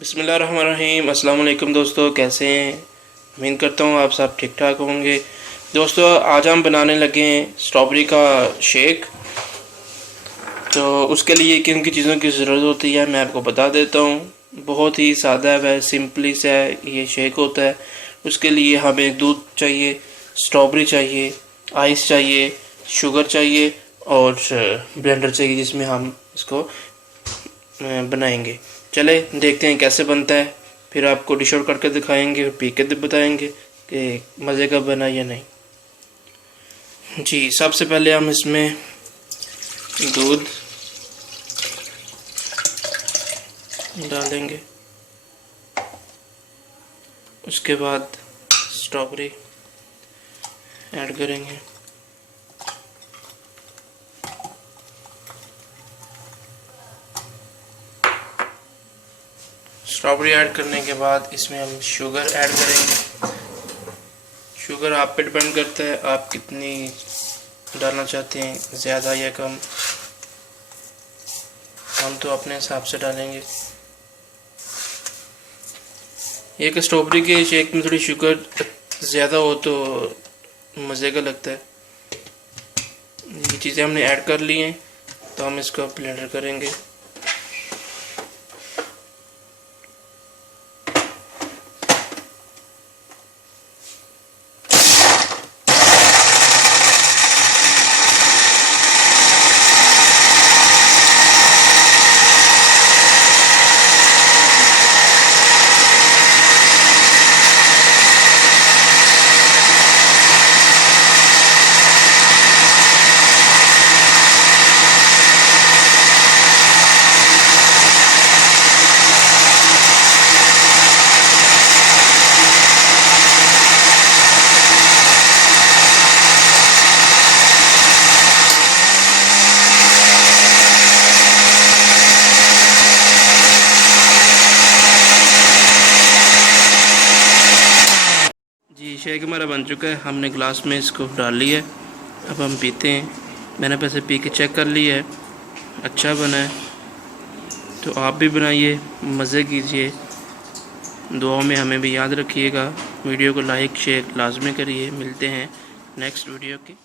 बिस्मिल्लाहिर्रहमानिर्रहीम। अस्सलाम वालेकुम दोस्तों, कैसे हैं? उम्मीद करता हूँ आप सब ठीक ठाक होंगे। दोस्तों आज हम बनाने लगे हैं स्ट्रॉबेरी का शेक। तो उसके लिए किन किन चीज़ों की ज़रूरत होती है मैं आपको बता देता हूँ। बहुत ही सादा है, सिंपली सा ये शेक होता है। उसके लिए हमें दूध चाहिए, स्ट्रॉबेरी चाहिए, आइस चाहिए, शुगर चाहिए और ब्लेंडर चाहिए जिसमें हम इसको बनाएंगे। चले देखते हैं कैसे बनता है, फिर आपको डिश आउट करके दिखाएंगे और पी के बताएंगे कि मज़े का बना या नहीं। जी, सबसे पहले हम इसमें दूध डालेंगे, उसके बाद स्ट्रॉबेरी ऐड करेंगे, स्ट्रॉबेरी ऐड करने के बाद इसमें हम शुगर ऐड करेंगे। शुगर आप पे डिपेंड करता है आप कितनी डालना चाहते हैं, ज़्यादा या कम। हम तो अपने हिसाब से डालेंगे। एक स्ट्रॉबेरी के शेक में थोड़ी शुगर ज़्यादा हो तो मज़े का लगता है। ये चीज़ें हमने ऐड कर ली हैं, तो हम इसको ब्लेंडर करेंगे। जी, शेक हमारा बन चुका है। हमने ग्लास में इसको डाल लिया है, अब हम पीते हैं। मैंने वैसे पी के चेक कर लिया है, अच्छा बना है। तो आप भी बनाइए, मज़े कीजिए। दुआओं में हमें भी याद रखिएगा। वीडियो को लाइक शेयर लाजमी करिए। मिलते हैं नेक्स्ट वीडियो की।